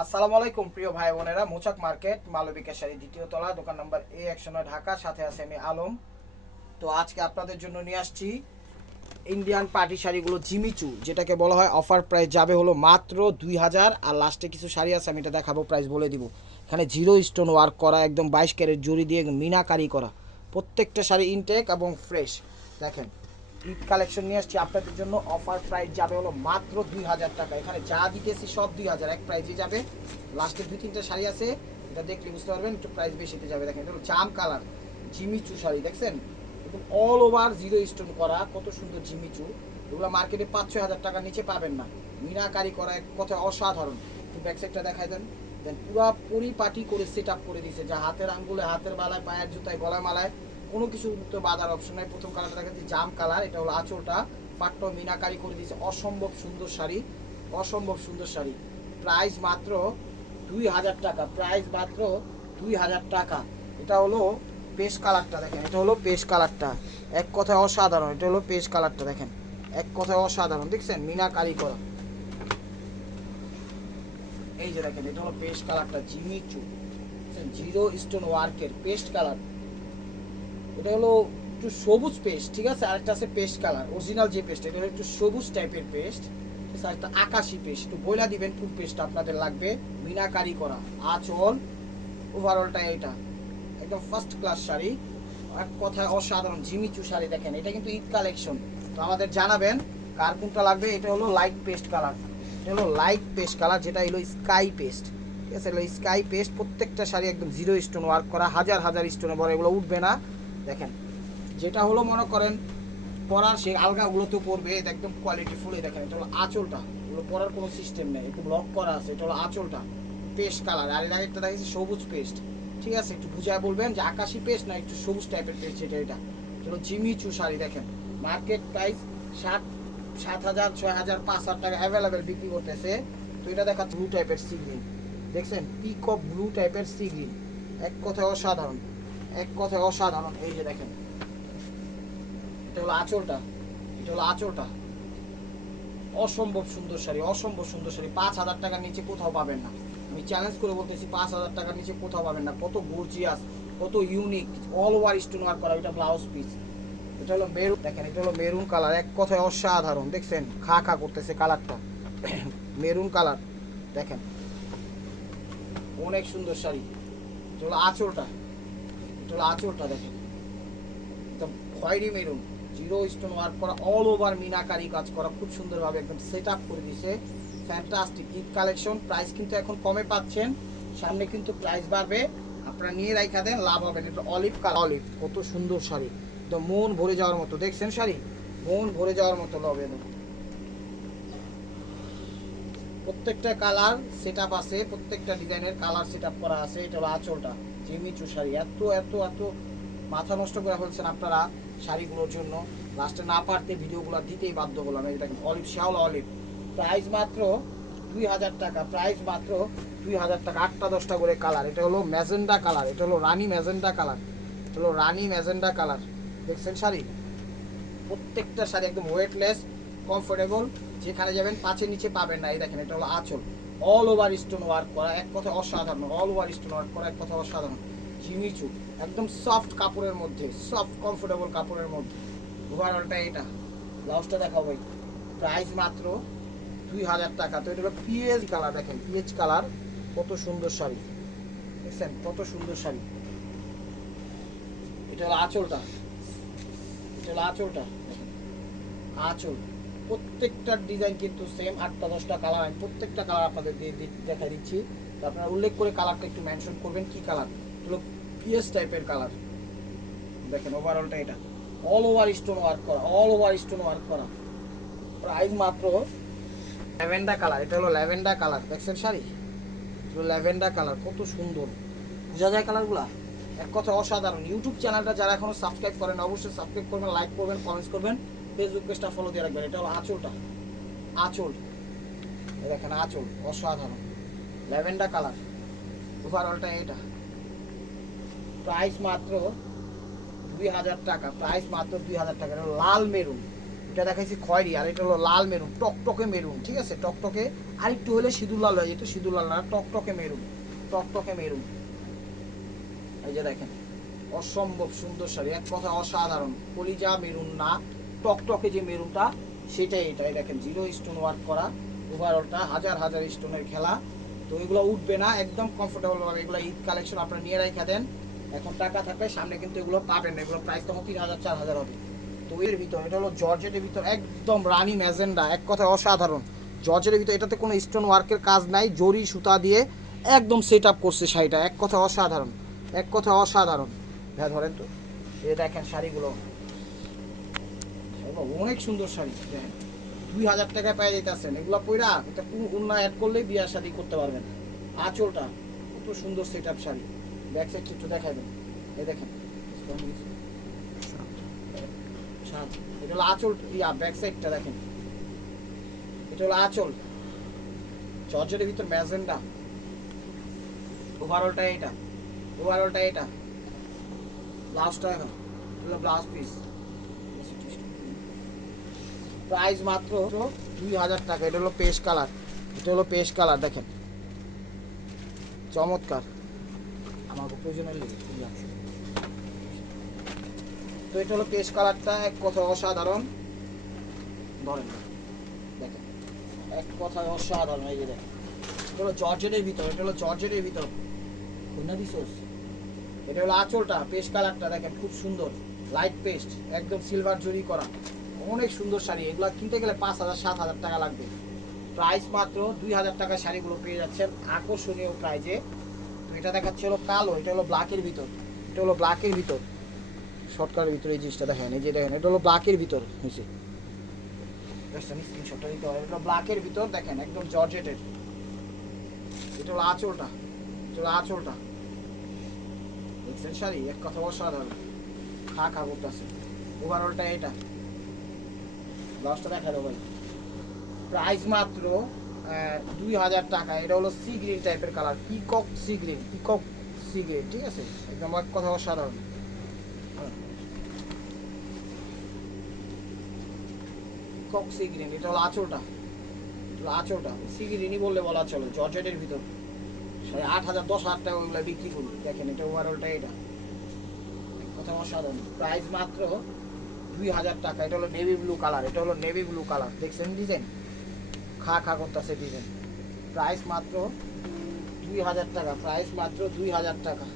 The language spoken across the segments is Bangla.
আসসালামু আলাইকুম প্রিয় ভাই বোনেরা, মোচাক মার্কেট মালবিকা শাড়ি দ্বিতীয় তলা, দোকান নাম্বার A109 ঢাকা। সাথে আছে আমি আলম। তো আজকে আপনাদের জন্য নিয়ে আসছি ইন্ডিয়ান পার্টি শাড়িগুলো, জিমিচু, যেটাকে বলা হয়। অফার প্রাইস যাবে হলো মাত্র 2000। আর লাস্টে কিছু শাড়ি আছে, আমি এটা দেখাবো, প্রাইস বলে দিব। এখানে জিরো স্টোন ওয়ার্ক করা, একদম 22 ক্যারেট জড়ি দিয়ে মিনাকারি করা, প্রত্যেকটা শাড়ি ইনটেক এবং ফ্রেশ। দেখেন, ঈদ কালেকশন নিয়ে আসছি আপনাদের জন্য। অফার প্রাইস যাবে হলো মাত্র 2000 টাকা। এখানে যা দিতেছি সব 2000 এক প্রাইসে যাবে। লাস্টে 2-3টা শাড়ি আছে, এটা দেখলে বুঝতে পারবেন একটু প্রাইস বেশিতে যাবে। দেখেন, এটা হলো জাম কালার জিমিচু শাড়ি, দেখছেন একদম অল ওভার জিরো স্টোন করা, কত সুন্দর জিমিচু। এগুলো মার্কেটে 5-6 হাজার টাকার নিচে পাবেন না। মিনাকারি করা, এক কথায় অসাধারণ। ব্যাক সাইডটা দেখাই দেন। দেন পুরো পরিপাটি করে সেট আপ করে দিয়েছে, যা হাতের আঙ্গুলে, হাতের বালায়, পায়ের জুতায়, গলায় মালায় কোনো কিছু তো বাঁধার অপশন নাই। প্রথম কালারটা দেখাচ্ছি জাম কালার, এটা হলো আঁচলটা, পাট্টো মিনাকারি করে দিয়েছে। অসম্ভব সুন্দর শাড়ি, অসম্ভব সুন্দর শাড়ি। প্রাইস মাত্র 2000 টাকা, প্রাইস মাত্র 2000 টাকা। এটা হলো পেস্ট কালারটা, দেখেন এটা হলো পেস্ট কালারটা, এক কথায় অসাধারণ। এটা হলো পেস্ট কালারটা, দেখেন এক কথায় অসাধারণ, দেখছেন মিনাকারি করা। এই যে দেখেন, এটা হলো পেস্ট কালারটা জিমিচু, জিরো স্টোন ওয়ার্কের পেস্ট কালার। এটা হলো একটু সবুজ পেস্ট, ঠিক আছে। আরেকটা আছে পেস্ট কালার অরিজিনাল যে পেস্ট, এটা হলো একটু সবুজ টাইপের পেস্ট। একটা আকাশি পেস্ট, একটু বইলা দিবেন কোন পেস্টটা আপনাদের লাগবে। মিনাকারি করা আঁচল, ওভারঅলটা এটা একদম ফার্স্ট ক্লাস শাড়ি, এক কথায় অসাধারণ জিমিচু শাড়ি। দেখেন, এটা কিন্তু ঈদ কালেকশন, তো আমাদের জানাবেন কার কোনটা লাগবে। এটা হলো লাইট পেস্ট কালার, এটা হলো লাইট পেস্ট কালার, যেটা হলো স্কাই পেস্ট, ঠিক আছে। হলো স্কাই পেস্ট, প্রত্যেকটা শাড়ি একদম জিরো স্টোন ওয়ার্ক করা, হাজার হাজার স্টোনে বড়, এগুলো উঠবে না। দেখেন, যেটা হলো মনে করেন পরার সে আলগাগুলো তো পরবে, এটা একদম কোয়ালিটি ফুল। দেখেন, এটা হলো আঁচলটা, এগুলো পরার কোনো সিস্টেম নেই, একটু লক করা আছে। এটা হলো আঁচলটা পেস্ট কালার, আর এর আগেরটা দেখেছি সবুজ পেস্ট, ঠিক আছে। একটু বুঝায় বলবেন যে আকাশি পেস্ট না একটু সবুজ টাইপের পেস্ট। এটা চলো জিমিচু শাড়ি। দেখেন, মার্কেট প্রাইস 7,000, 6,000, 5,000 টাকা অ্যাভেলেবেল বিক্রি করতেছে। তো এটা দেখা ব্লু টাইপের সি গ্রিন, দেখছেন পিকক ব্লু টাইপের সি গ্রিন, এক কথায় অসাধারণ, এক কথায় অসাধারণ। এই যে দেখেন, এটা হলো আঁচলটা, এটা হলো আঁচলটা, অসম্ভব সুন্দর শাড়ি, অসম্ভব সুন্দর শাড়ি। 5,000 টাকার নিচে কোথাও পাবেন না, আমি চ্যালেঞ্জ করে বলতেছি 5,000 টাকার নিচে কোথাও পাবেন না। কত গর্জিয়াস, কত unique, all over stone work করা। এটা ব্লাউজ পিস, এটা হলো মেরুন, দেখেন এটা হলো মেরুন কালার, এক কথায় অসাধারণ। দেখছেন খা খা করতেছে কালারটা, মেরুন কালার, দেখেন অনেক সুন্দর শাড়ি। এটা হলো আঁচলটা, এটা হলো আঁচলটা, দেখেন একদম খয়েরি মেরুন, জিরো স্টোন ওয়ার্ক করা, অল ওভার মিনাকারি কাজ করা, খুব সুন্দরভাবে একদম সেট আপ করে দিয়েছে। Fantastic Eid collection. প্রাইস কিন্তু এখন কমে পাচ্ছেন, সামনে কিন্তু প্রাইস বাড়বে, আপনারা নিয়ে রাখা দেন, লাভ হবেন। এটা অলিভ কালার, অলিভ, কত সুন্দর শাড়ি, তো মন ভরে যাওয়ার মতো। দেখছেন শাড়ি, মন ভরে যাওয়ার মতো লবে। প্রত্যেকটা কালার সেট আপ আছে, প্রত্যেকটা ডিজাইনের কালার সেট আপ করা আছে। এটা হলো আঁচলটা, জিমিচু শাড়ি। এত এত এত মাথা নষ্ট করে ফেলছেন আপনারা শাড়িগুলোর জন্য, লাস্টে না পারতে ভিডিওগুলো দিতেই বাধ্য হলাম। এই দেখেন অলিভ, শ্যাওলা অলিভ, প্রাইস মাত্র 2000 টাকা, প্রাইস মাত্র 2000 টাকা। 8টা 10টা করে কালার। এটা হলো ম্যাজেন্ডা কালার, এটা হলো রানী ম্যাজেন্ডা কালার, এটা হলো রানী ম্যাজেন্ডা কালার। দেখছেন শাড়ি, প্রত্যেকটা শাড়ি একদম ওয়েটলেস, কমফোর্টেবল, যেখানে যাবেন 5-এর নিচে পাবেন না। এই দেখেন, এটা হলো আঁচল, অল ওভার স্টোন ওয়ার্ক করা, এক কথা অসাধারণ, অল ওভার স্টোন ওয়ার্ক করা, এক কথা অসাধারণ। জিমিচু, একদম সফট কাপড়ের মধ্যে, সফট কমফোর্টেবল কাপড়ের মধ্যে। ওভারঅলটা এটা, ব্লাউজটা দেখাবো। প্রাইস মাত্র 2000 টাকা। তো এটা হলো পিএইচ কালার, দেখেন পিএইচ কালার, কত সুন্দর শাড়ি, দেখছেন কত সুন্দর শাড়ি। এটা হলো আঁচলটা, এটা হলো আঁচলটা, দেখেন আঁচল। প্রত্যেকটা ডিজাইন কিন্তু সেম। 8টা 10টা কালার, আমি প্রত্যেকটা কালার আপনাদের দেখা দিচ্ছি। তো আপনারা উল্লেখ করে কালারটা একটু মেনশন করবেন কি কালার। এগুলো পিএস টাইপের কালার, দেখেন ওভারঅলটা এটা অল ওভার স্টোন ওয়ার্ক করা, অল ওভার স্টোন ওয়ার্ক করা। প্রাইস মাত্র ল্যাভেন্ডার কালার, এটা হলো ল্যাভেন্ডার কালার, দেখছেন শাড়ি, এগুলো ল্যাভেন্ডার কালার, কত সুন্দর বোঝা যায় কালারগুলা, এক কথা অসাধারণ। ইউটিউব চ্যানেলটা যারা এখনো সাবস্ক্রাইব করেন অবশ্যই সাবস্ক্রাইব করবেন, লাইক করবেন, কমেন্টস করবেন, ফেসবুক পেজটা ফলো দিয়ে রাখবেন। এটা হলো আঁচলটা, আঁচল, দেখেন আঁচল অসাধারণ, ল্যাভেন্ডার কালার, ওভারঅলটা এটা। প্রাইস মাত্র 2000 টাকা, প্রাইস মাত্র 2000 টাকা। এটা লাল মেরুন, এটা দেখাইছি খয়েরি, আর এটা হলো লাল মেরুন, টকটকে মেরুন, ঠিক আছে, টকটকে আর একটু হলে সিঁদুর লাল হয়ে যেত, সিঁদুর লাল না, টকটকে মেরুন, টকটকে মেরুন। এই যে দেখেন অসম্ভব সুন্দর শাড়ি, এক কথা অসাধারণ, কলিজা মেরুন না, টকটকে যে মেরুনটা সেটাই এটা। এই দেখেন জিরো স্টোন ওয়ার্ক করা, ওভারঅলটা হাজার হাজার স্টোনের খেলা, তো এগুলো উঠবে না, একদম কমফোর্টেবল হবে। এগুলো ঈদ কালেকশন, আপনারা নিয়ে রাখা দেন, এখন টাকা থাকলে সামনে কিন্তু এগুলো পাবেন না, এগুলো প্রাইস তখন 3000 4000 হবে। তো এর ভিতর এটা হলো জর্জেটের ভিতর একদম রানী ম্যাজেন্ডা, এক কথায় অসাধারণ। জর্জেটের ভিতর এটাতে কোনো স্টোন ওয়ার্কের কাজ নাই, জরি সুতা দিয়ে একদম সেট আপ করছে শাড়িটা, এক কথায় অসাধারণ, এক কথায় অসাধারণ। হ্যাঁ ধরেন তো, এই দেখেন শাড়িগুলো অনেক সুন্দর শাড়ি, দেখেন 2000 টাকায় পেয়ে যেতেছেন। এগুলো পইরা এটা উন্না অ্যাড করলেই বিয়ার শাড়ি করতে পারবেন। আঁচলটা কত সুন্দর set up sari, back side একটু দেখাই দেন, এই দেখেন এটা হলো আঁচল, ইয়া ব্যাক সাইডটা দেখেন, এটা হলো আঁচল, জর্জেটের ভিতর ম্যাজেন্ডা, ওভারঅলটা এটা, ওভারঅলটা এটা, ব্লাউজটা এখন হলো ব্লাউজ পিস, প্রাইস মাত্র 2000 টাকা। এটা হলো পেস্ট কালার, এটা হলো পেস্ট কালার, দেখেন চমৎকার, আমার প্রয়োজনের লেগে। তো এটা হলো পেস্ট কালারটা, এক কথা অসাধারণ, ধরেন দেখেন এক কথায় অসাধারণ। এই যে দেখেন এটা হলো জর্জেটের ভিতর, এটা হলো জর্জেটের ভিতর, এটা হলো আঁচলটা, পেস্ট কালারটা দেখেন খুব সুন্দর, লাইট পেস্ট, একদম সিলভার জরি করা, অনেক সুন্দর শাড়ি। এগুলো কিনতে গেলে 5000 7000 টাকা লাগবে, প্রাইস মাত্র 2000 টাকা শাড়িগুলো পেয়ে যাচ্ছেন আকর্ষণীয় প্রাইজে। তো এটা দেখাচ্ছে হলো কালো, এটা হলো ব্ল্যাকের ভিতর, এটা হলো ব্ল্যাকের ভিতর, শর্টকাটের ভিতরে এই জিনিসটা দেখেন, এই যে দেখেন এটা হলো ব্ল্যাকের ভিতর হয়েছে, স্ক্রিনশটটা দিতে হবে, এটা ব্ল্যাকের ভিতর দেখেন একদম জর্জেটের, এটা হলো আঁচলটা, এটা হলো আঁচলটা, দেখছেন শাড়ি এক কথা অসাধারণ, খা খা করতেছে। ওভারঅলটা এটা, ব্লাউজটা দেখা দেবো ভাই, প্রাইস মাত্র 2000 টাকা। এটা হলো সি গ্রিন টাইপের colour, peacock sea green, peacock sea green, ঠিক আছে, একদম এক কথা অসাধারণ। পিকক সি গ্রিন, এটা হলো আঁচলটা, আঁচলটা সি গ্রিনই বললে বলা চলে, জর্জেটের ভিতর 8000 10,000 টাকা ওইগুলো বিক্রি করি। দেখেন এটা ওভারঅলটা এটা, কথা অসাধারণ, প্রাইস মাত্র 2000 টাকা। এটা হলো নেভি ব্লু কালার, এটা হলো নেভি ব্লু কালার, দেখছেন ডিজাইন খা খা করতেছে ডিজাইন, প্রাইস মাত্র 2000 টাকা, প্রাইস মাত্র 2000 টাকা।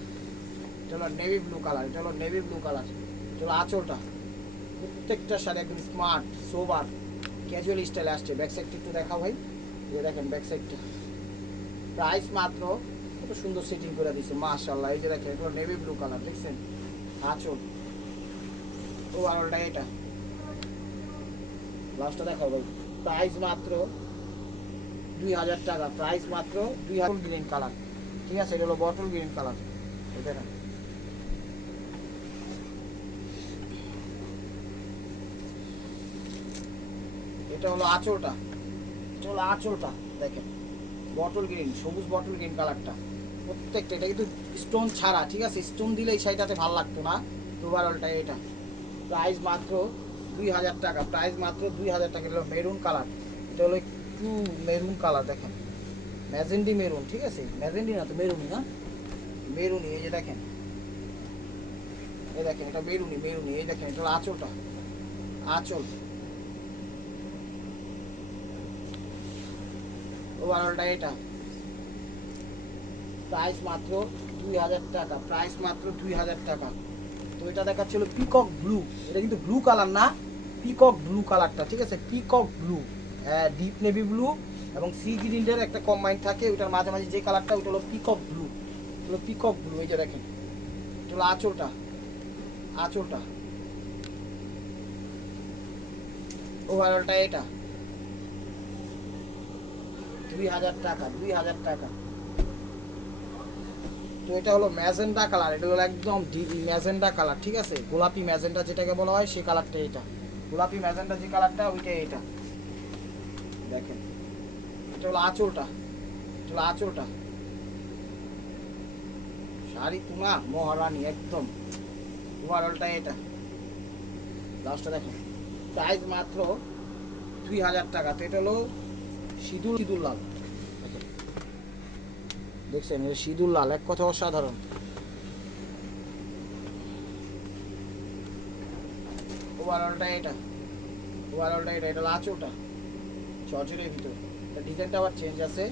এটা হলো নেভি ব্লু কালার, এটা হলো নেভি ব্লু কালার, এটা হলো আঁচলটা, প্রত্যেকটা শাড়ি একদম স্মার্ট সোবার ক্যাজুয়াল স্টাইলে আসছে। ব্যাক সাইডটা একটু দেখাও ভাই, এই দেখেন ব্যাক সাইডটা, প্রাইস মাত্র, কত সুন্দর সেটিং করে দিচ্ছে মাশাআল্লাহ। এই যে দেখেন এটা হলো নেভি ব্লু কালার, দেখছেন আঁচল, ওভারঅলটা এটা, ব্লাউজটা দেখাও ভাই, প্রাইস মাত্র 2000 টাকা, প্রাইস মাত্র 2000। গ্রিন কালার, ঠিক আছে, এটা হলো বটল গ্রিন কালার, এটা না এটা হলো আঁচলটা, এটা হলো আঁচলটা দেখেন বটল গ্রিন, সবুজ বটল গ্রিন কালারটা, প্রত্যেকটা এটা কিন্তু স্টোন ছাড়া, ঠিক আছে, স্টোন দিলে এই শাড়িটাতে ভালো লাগতো না। ওভারঅলটা এটা, প্রাইস মাত্র 2000 টাকা, প্রাইস মাত্র 2000 টাকা। এটা হলো মেরুন কালার, এটা হলো একটু মেরুন কালার, দেখেন ম্যাজেন্ডি মেরুন, ঠিক আছে, ম্যাজেন্ডি না তো মেরুনি, না মেরুনি, এই যে দেখেন, এই দেখেন এটা মেরুনি, মেরুনি, এই দেখেন এটা হলো আঁচলটা, আঁচল, ওভারঅলটা এটা, প্রাইস মাত্র 2000 টাকা, প্রাইস মাত্র 2000 টাকা। তো এটা দেখাচ্ছিল পিকক ব্লু, এটা কিন্তু ব্লু কালার না, পিকক ব্লু কালারটা, ঠিক আছে, peacock blue, deep navy blue এবং সি গ্রিনের একটা কম্বাইন থাকে, ওইটার মাঝে মাঝে যে কালারটা ওইটা হলো পিকক ব্লু, হলো পিকক ব্লু। এই যে দেখেন এটা হলো আঁচলটা, আঁচলটা, ওভারঅলটা এটা, 2000 টাকা, 2000 টাকা। তো এটা হলো ম্যাজেন্ডা কালার, এটা হলো একদম ম্যাজেন্ডা কালার, ঠিক আছে, গোলাপি ম্যাজেন্ডা যেটাকে বলা হয় সেই কালারটা এটা, গোলাপি ম্যাজেন্ডা যে কালারটা ওইটাই এটা, দেখেন এটা হলো আঁচলটা, এটা হলো আঁচলটা, শাড়ি তুনা মহারানী একদম। ওভারঅলটা এটা, লাস্টটা দেখেন প্রাইস মাত্র 2000 টাকা। তো এটা হলো সিঁদুর লাল, দেখছেন এটা সিঁদুর লাল, এক কথা অসাধারণ। ওভারঅলটা এটা, এটা হলো আঁচলটা চচরের ভিতর, ডিজাইনটা আবার চেঞ্জ আছে,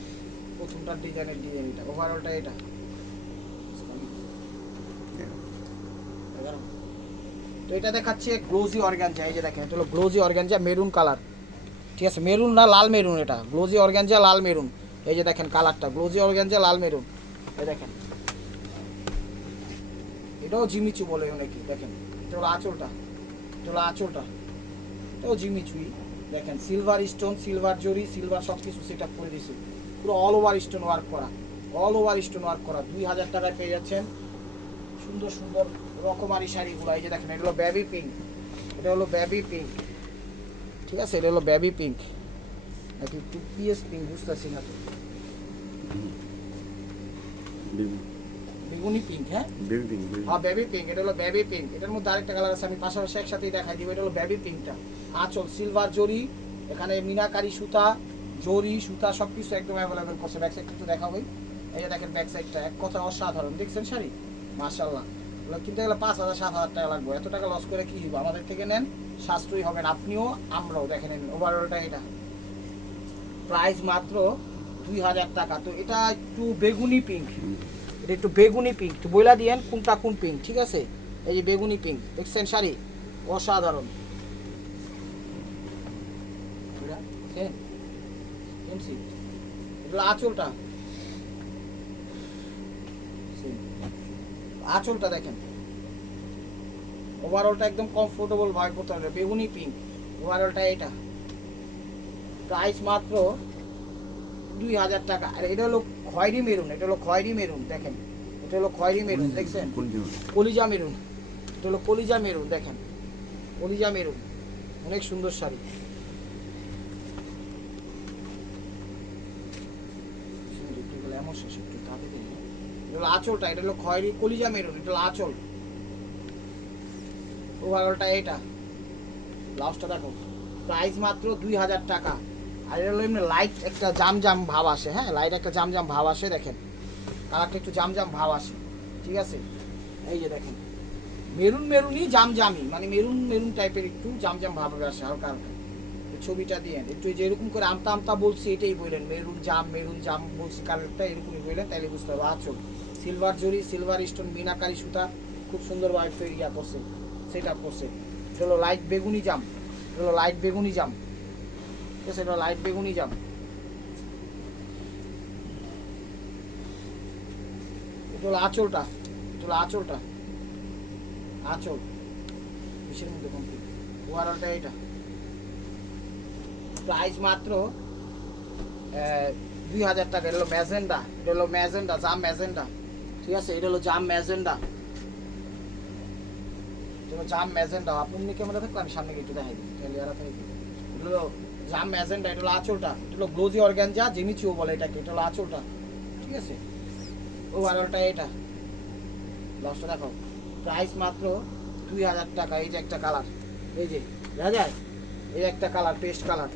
প্রথমটার ডিজাইনের ডিজাইন এটা। ওভারঅলটা এটা, তো এটা দেখাচ্ছে গ্লোজি অর্গানজা। এই যে দেখেন এটা হলো গ্লোজি অর্গানজা মেরুন কালার, ঠিক আছে, মেরুন না লাল মেরুন, এটা গ্লোজি অর্গানজা লাল মেরুন। এই যে দেখেন কালারটা গ্লোজি অর্গানজা লাল মেরুন, এই দেখেন এটাও জিমিচু বলে অনেকে। দেখেন এটা হলো আঁচলটা, এটাও জিমিচুই। দেখেন সিলভার স্টোন, সিলভার জরি, সিলভার সব কিছু সেট আপ করে দিয়েছি, পুরো অল ওভার স্টোন ওয়ার্ক করা, 2000 টাকায় পেয়ে যাচ্ছেন সুন্দর সুন্দর রকমারি শাড়িগুলো। এই যে দেখেন এটা হলো বেবি পিঙ্ক, ঠিক আছে, এটা হলো বেবি পিঙ্ক নাকি পিএস পিঙ্ক বুঝতেছি না তো, বেগুনি পিঙ্ক, হ্যাঁ বেবি পিঙ্ক, এটা হলো বেবি পিঙ্ক। এটার মধ্যে আরেকটা কালার আছে, আমি পাশাপাশি একসাথেই দেখাই দিব। এটা হলো বেবি পিঙ্কটা, আঁচল সিলভার জরি, এখানে মিনাকারি সুতা, জরি সুতা সব কিছু একদম অ্যাভেলেবেল করছে। ব্যাক সাইডটা একটু দেখাবো, এই যে দেখেন ব্যাক সাইডটা, এক কথা অসাধারণ। দেখছেন শাড়ি, মাশাআল্লাহ। কিন্তু এগুলো 5000-7000 টাকা লাগবে, এত টাকা লস করে কি হবে? আমাদের থেকে নেন, সাশ্রয়ী হবেন আপনিও আমরাও। দেখেন ওভারঅলটা এটা, প্রাইস মাত্র 2000 টাকা। তো এটা একটু বেগুনি পিঙ্ক, একটু বইলা দিয়েন কোনটা কোন পিঙ্ক, ঠিক আছে। এই যে বেগুনি পিঙ্ক, দেখছেন শাড়ি অসাধারণ। আঁচলটা দেখেন, ওভারঅলটা একদম কমফোর্টেবল ভাবে পড়তে হবে, বেগুনি পিঙ্ক। ওভারঅলটা এটা, প্রাইস মাত্র 2000 টাকা। আর এটা হলো খয়েরি মেরুন, দেখেন এটা হলো খয়েরি মেরুন, দেখছেন কলিজা মেরুন, এটা হলো কলিজা মেরুন, দেখেন কলিজা মেরুন, অনেক সুন্দর শাড়ি। আঁচলটা এটা হলো খয়েরি কলিজা মেরুন, এটা হলো আঁচল। ওভারঅলটা এটা, ব্লাউজটা দেখো, প্রাইস মাত্র 2000 টাকা। আর এটা হলো এমনি লাইট একটা জামজাম ভাব আসে, হ্যাঁ লাইট একটা জামজাম ভাব আসে, দেখেন কালারটা একটু জামজাম ভাব আসে, ঠিক আছে। এই যে দেখেন মেরুনই জামজামি, মানে মেরুন টাইপের একটু জামজাম ভাব আসে হালকা হালকা। ছবিটা দিয়ে একটু যেরকম করে আমতা বলছি এটাই বললেন, মেরুন জাম বলছি, কালারটা এরকমই বললেন, তাহলে বুঝতে হবে। আঁচল সিলভার জরি, সিলভার স্টোন, মিনাকারি সুতা, খুব সুন্দরভাবে তৈরি করছে, সেট আপ করছে। এটা হলো লাইট বেগুনি জাম, ঠিক আছে, এটা লাইট বেগুনি জাম। এটা হলো আঁচলটা, আঁচল কিসের মধ্যে কমপ্লিট। ওভারঅলটা এটা, প্রাইস মাত্র 2000 টাকা। এটা হলো ম্যাজেন্ডা, জাম ম্যাজেন্ডা, ঠিক আছে, এটা হলো জাম ম্যাজেন্ডা, আপনি ক্যামেরা থাকলে আমি সামনে একটু দেখাই দিই, তাহলে এরা থাকে। এটা হলো জাম ম্যাজেন্ডা, এটা হলো আঁচলটা, এটা হলো গ্লোজি অর্গানজা, জিমিচুও বলে এটাকে, এটা হলো আঁচলটা, ঠিক আছে। ওভারঅলটা এটা, ব্লাউজটা দেখো, প্রাইস মাত্র 2000 টাকা। এই যে একটা কালার, এই যে দেখা যায়, এই একটা কালার পেস্ট কালার,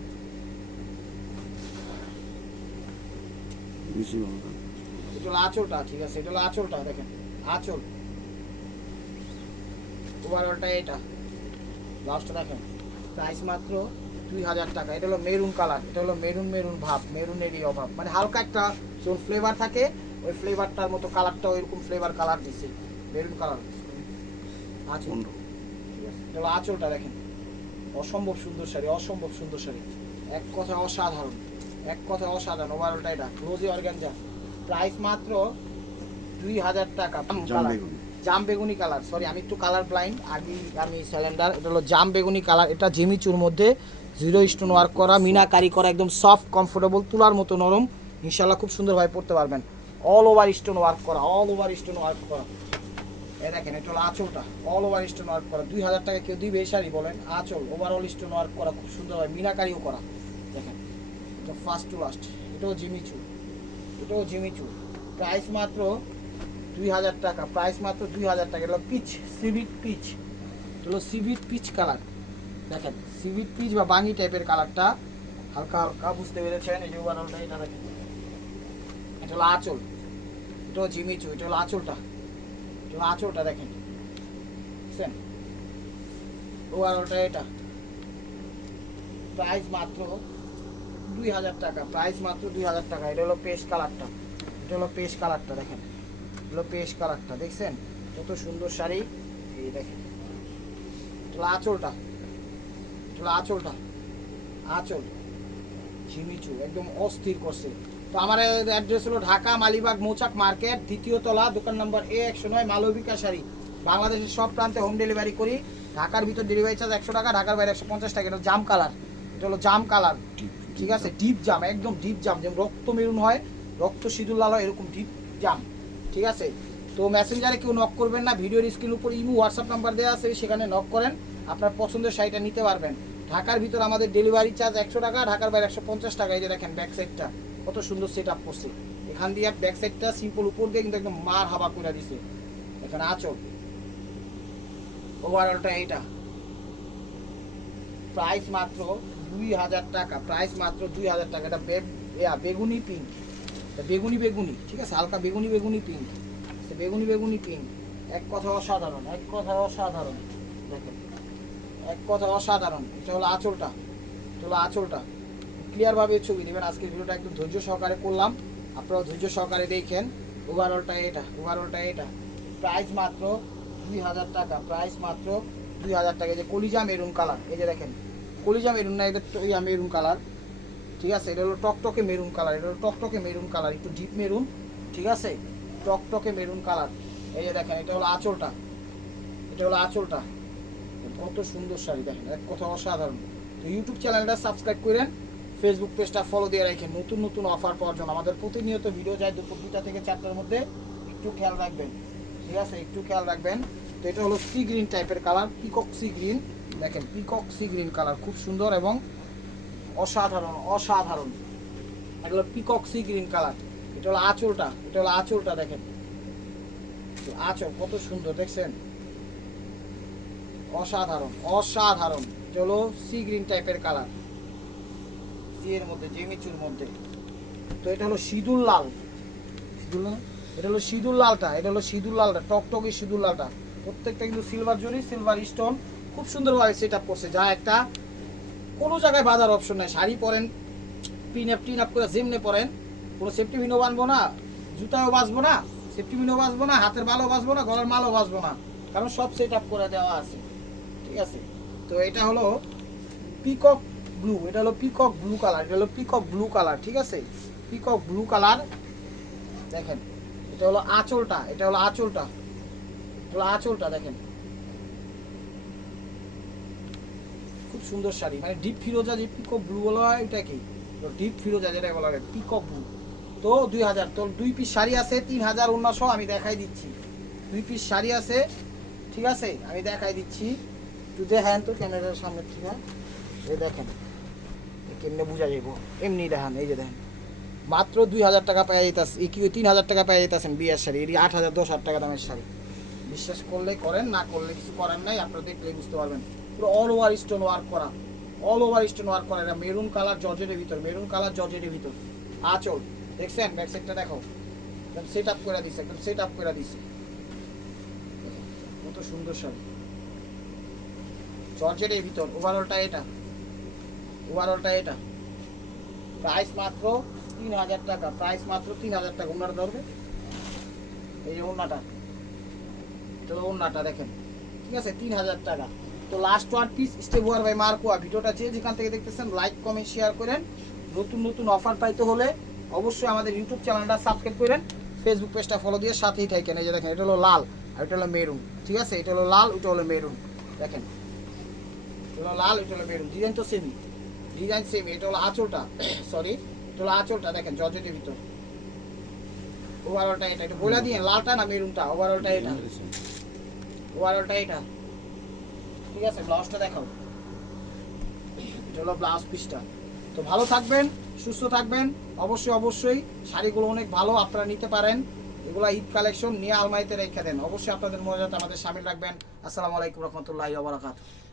এটা হলো আঁচলটা, ঠিক আছে, এটা হলো আঁচলটা, দেখেন আঁচল। ওভারঅলটা এটা, ব্লাউজটা দেখেন, প্রাইস মাত্র 2000 টাকা। এটা হলো মেরুন কালার, এটা হলো মেরুন ভাব, মেরুনেরই অভাব, মানে হালকা একটা যেমন ফ্লেভার থাকে ওই ফ্লেভারটার মতো কালারটা ওইরকম ফ্লেভার কালার দিচ্ছে, মেরুন কালার। আঁচল, ঠিক আছে, এটা হলো আঁচলটা দেখেন, অসম্ভব সুন্দর শাড়ি, এক কথা অসাধারণ। ওভারঅলটা এটা গ্লোজি অর্গানজা, প্রাইস মাত্র 2000 টাকা। জাম বেগুনি কালার, সরি আমি একটু কালার ব্লাইন্ড, আমি সিলিন্ডার। এটা হলো জাম বেগুনি কালার, এটা জিমিচুর মধ্যে 0 স্টোন ওয়ার্ক করা, মিনাকারি করা, একদম সফট কমফোর্টেবল, তুলার মতো নরম, ইনশাআল্লাহ খুব সুন্দরভাবে পড়তে পারবেন। অল ওভার স্টোন ওয়ার্ক করা, এই দেখেন এটা হলো আঁচলটা, অল ওভার স্টোন ওয়ার্ক করা। 2000 টাকা কেউ দিবে এই শাড়ি বলেন? আঁচল ওভারঅল স্টোন ওয়ার্ক করা, খুব সুন্দরভাবে মিনাকারিও করা, দেখেন এটা ফার্স্ট টু লাস্ট। এটাও জিমিচু, প্রাইস মাত্র 2000 টাকা, এটা হলো সিভিট পিচ কালার, দেখেন সিভিট পিচ বা বাঙ্গি টাইপের কালারটা, হালকা হালকা বুঝতে পেরেছেন। এই যে ওভারঅলটা এটা দেখেন, এটা হলো আঁচল, এটা হলো জিমিচু, এটা হলো আঁচলটা, এটা হলো আঁচলটা দেখেন, বুঝছেন? ওভারঅলটা এটা, প্রাইস মাত্র 2000 টাকা, প্রাইস মাত্র 2000 টাকা। এটা হলো পেস্ট কালারটা, এটা হলো পেস্ট কালারটা দেখেন, এটা হলো পেস্ট কালারটা, দেখছেন কত সুন্দর শাড়ি। এই দেখেন এটা হলো আঁচলটা, এটা হলো আঁচলটা, আঁচল ঝিমিচু একদম অস্থির করছে। তো আমার অ্যাড্রেস হলো ঢাকা মালিবাগ মৌচাক মার্কেট, দ্বিতীয় তলা, দোকান নম্বর A109, মালবিকা শাড়ি। বাংলাদেশের সব প্রান্তে হোম ডেলিভারি করি। ঢাকার ভিতর ডেলিভারি চার্জ 100 টাকা, ঢাকার বাইরে 150 টাকা। এটা জাম কালার, এটা হলো জাম কালার, ঠিক আছে? ডিপ জাম, একদম ডিপ জাম, যেমন রক্ত মেরুন হয়, রক্ত সিঁদুর লাল হয়, এরকম ডিপ জাম, ঠিক আছে? তো মেসেঞ্জারে কেউ নক করবেন না, ভিডিওর স্ক্রিন উপর ইমো হোয়াটসঅ্যাপ নাম্বার দেওয়া আছে, সেখানে নক করেন, আপনার পছন্দের শাড়িটা নিতে পারবেন। ঢাকার ভিতর আমাদের ডেলিভারি চার্জ 100 টাকা, ঢাকার বাইরে 150 টাকা। এই যে দেখেন ব্যাক সাইডটা কত সুন্দর সেট আপ করছে, এখান দিয়ে ব্যাক সাইডটা সিম্পল, উপর দিয়ে কিন্তু একদম মার হাবা করে দিছে। এখানে আঁচল, ওভারঅলটা এইটা, প্রাইস মাত্র 2000 টাকা, প্রাইস মাত্র 2000 টাকা। এটা বেগুনি পিঙ্ক, বেগুনি বেগুনি, ঠিক আছে, হালকা বেগুনি বেগুনি পিঙ্ক, বেগুনি বেগুনি পিঙ্ক, এক কথা অসাধারণ, এক কথা অসাধারণ, দেখেন এক কথা অসাধারণ। এটা হলো আঁচলটা, এটা হলো আঁচলটা, ক্লিয়ারভাবে ছবি নেবেন। আজকের ভিডিওটা একটু ধৈর্য সহকারে করলাম, আপনারাও ধৈর্য সহকারে দেখেন। ওভারঅলটা এটা, ওভারঅলটা এটা, প্রাইস মাত্র 2000 টাকা, প্রাইস মাত্র 2000 টাকা। এই যে কলিজা মেরুন কালার, এই যে দেখেন কলিজা মেরুন না, এটা মেরুন কালার, ঠিক আছে? এটা হলো টকটকে মেরুন কালার, এটা হলো টকটকে মেরুন কালার, একটু ডিপ মেরুন, ঠিক আছে? টকটকে মেরুন কালার। এই যে দেখেন এটা হলো আঁচলটা, এটা হলো আঁচলটা, কত সুন্দর শাড়ি দেখেন, এক কথা অসাধারণ। তো ইউটিউব চ্যানেলটা সাবস্ক্রাইব করেন, ফেসবুক পেজটা ফলো দিয়ে রাখেন নতুন নতুন অফার পাওয়ার জন্য। আমাদের প্রতিনিয়ত ভিডিও যায় দুপুর 2টা থেকে 4টার মধ্যে, একটু খেয়াল রাখবেন, ঠিক আছে? একটু খেয়াল রাখবেন। তো এটা হলো সি গ্রিন টাইপের কালার, পিকক সি গ্রিন, দেখেন পিকক সি গ্রিন কালার, খুব সুন্দর এবং অসাধারণ, অসাধারণ। এটা হলো পিকক সি গ্রিন কালার, এটা হলো আঁচলটা, এটা হলো আঁচলটা দেখেন, আঁচল কত সুন্দর দেখছেন, অসাধারণ অসাধারণ। এটা হলো সি গ্রিন টাইপের কালার, এর মধ্যে জেমিচুর মধ্যে। তো এটা হলো সিঁদুর লাল, সিঁদুর লাল, এটা হলো সিঁদুর লালটা, এটা হলো সিঁদুর লালটা, টকটকে সিঁদুর লালটা, প্রত্যেকটা কিন্তু সিলভার জরি, সিলভার স্টোন, খুব সুন্দরভাবে সেট আপ করছে। যা একটা কোনো জায়গায় বাঁধার অপশন নাই, শাড়ি পরেন পিন আপ করে যেমনে পরেন, কোনো সেফটি পিনও বাঁধবো না, জুতাও বাঁচবো না, সেফটি পিনও বাঁচবো না, হাতের মালও বাঁচবো না, গলার মালও বাঁচবো না, কারণ সব সেট আপ করে দেওয়া আছে, ঠিক আছে? তো এটা হলো পিকক ব্লু, এটা হলো পিকক ব্লু কালার, এটা হলো পিকক ব্লু কালার, ঠিক আছে? পিকক ব্লু কালার দেখেন, এটা হলো আঁচলটা, এটা হলো আঁচলটা, এটা হলো আঁচলটা দেখেন, খুব সুন্দর শাড়ি, মানে ডিপ ফিরোজা, যে পিকক ব্লু বলা হয় এটা কি ডিপ ফিরোজা যেটা বলা হয় পিকক ব্লু। তো 2000, তো 2 পিস শাড়ি আছে 3900, আমি দেখাই দিচ্ছি, 2 পিস শাড়ি আছে, ঠিক আছে? আমি দেখাই দিচ্ছি, একটু দেখেন তো ক্যামেরার সামনে থেকে, এই দেখেন কেমনে বুঝা যাবো, এমনি দেখান, এই যে দেখেন মাত্র 2000 টাকা পাওয়া যেতেছে, এই কি 3000 টাকা পাওয়া যেতেছেন বিয়ের শাড়ি, এটি 8000 10,000 টাকা দামের শাড়ি। বিশ্বাস করলে করেন, না করলে কিছু করেন নাই, আপনারা দেখলেই বুঝতে পারবেন। পুরো অল ওভার স্টোন ওয়ার্ক করা, অল ওভার স্টোন ওয়ার্ক করা, এটা মেরুন কালার জর্জেটের ভিতর, মেরুন কালার জর্জেটের ভিতর আঁচল, দেখছেন? ব্যাক সাইডটা দেখো, একদম সেট আপ করে দিছে, একদম সেট আপ করে দিছে, কত সুন্দর শাড়ি জর্জেটের ভিতর। ওভারঅলটা এটা, ওভারঅলটা এটা, প্রাইস মাত্র 3000 টাকা, প্রাইস মাত্র 3000 টাকা। ওনাটা ধরবে, এই যে ওনাটা, এটা ওনাটা দেখেন, ঠিক আছে? 3000 টাকা। তো লাস্ট ওয়ান পিস স্টেবুয়ার বাই মার্কোয়া। ভিডিওটা যে যেখান থেকে দেখতেছেন লাইক কমেন্ট শেয়ার করেন। নতুন নতুন অফার পাইতে হলে অবশ্যই আমাদের ইউটিউব চ্যানেলটা সাবস্ক্রাইব করেন, ফেসবুক পেজটা ফলো দিয়ে সাথেই থাকেন। এই যে দেখেন এটা হলো লাল আর এটা হলো মেরুন, ঠিক আছে? এটা হলো লাল, ওটা হলো মেরুন, দেখেন এটা হলো লাল, এটা হলো মেরুন, ডিজাইন তো সেমই, ডিজাইন সেমই। এটা হলো আঁচলটা, সরি এটা হলো আঁচলটা দেখেন জর্জেটের ভিতর। ওভারঅলটা এটা, এটা বলে দিয়ে লালটা না মেরুনটা, ওভারঅলটা এটা, ওভারঅলটা এটা, ঠিক আছে? ব্লাউজটা দেখাও, এটা হলো ব্লাউজ পিসটা। তো ভালো থাকবেন, সুস্থ থাকবেন, অবশ্যই অবশ্যই শাড়িগুলো অনেক ভালো, আপনারা নিতে পারেন। এগুলো ঈদ কালেকশন, নিয়ে আলমারিতে রেখে দেন, অবশ্যই আপনাদের মনে যাতে আমাদের সামিল রাখবেন। আসসালামু আলাইকুম রহমতুল্লাহি ওয়া বারাকাতুহু।